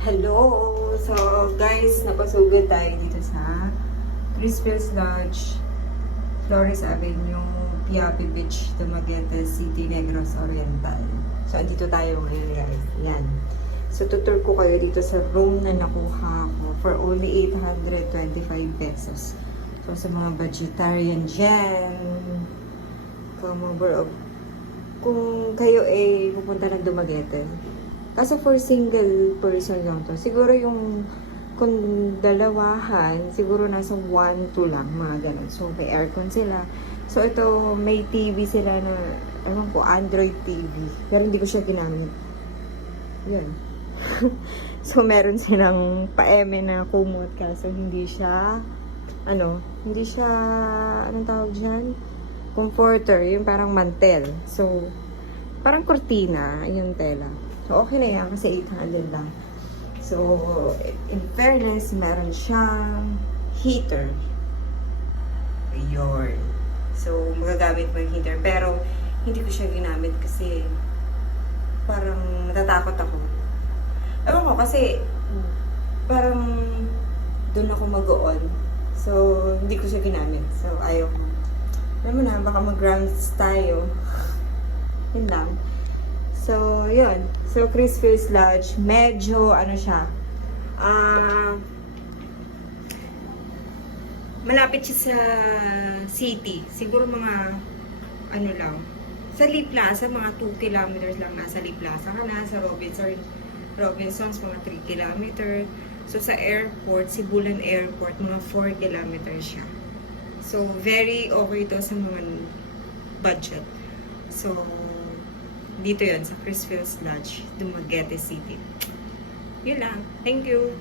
Hello! So, guys, napasugod tayo dito sa Crispil's Lodge, Flores Avenue, Piapi Beach, Dumaguete City, Negros Oriental. So, andito tayo ngayon, guys. Yan. So, tutur ko kayo dito sa room na nakuha ko for only 825 pesos. So, sa mga vegetarian dyan, kung kayo pupunta ng Dumaguete, kasi for single person lang to. Siguro yung kung dalawahan, siguro nasa 1-2 lang, mga ganun. So, may aircon sila. So, ito, may TV sila na, ewan ko, Android TV. Pero hindi ko siya ginamit. Yan. So, meron silang pa-eme na kumot kaso hindi siya, anong tawag dyan? Comforter, yung parang mantel. So, parang kurtina, yung tela. So, okay na yan kasi 800 lang. So, in fairness, meron siyang heater. Ayun. So, magagamit mo yung heater. Pero, hindi ko siya ginamit kasi parang natatakot ako. Ewan ko kasi parang doon ako mag-on. So, hindi ko siya ginamit. So, ayaw ko. Alam mo na, baka mag-grounds tayo. Yun lang. So, yun. So, Crispil's Lodge, medyo, siya, malapit siya sa city. Siguro mga, sa Lee Plaza, mga 2 kilometers lang nasa Lee Plaza ka na. Sa Robinsons, mga 3 kilometers. So, sa airport, Sibulan Airport, mga 4 kilometers siya. So, very okay to sa mga budget. So, dito yon sa Crispil's Lodge, Dumaguete City. Yun lang. Thank you.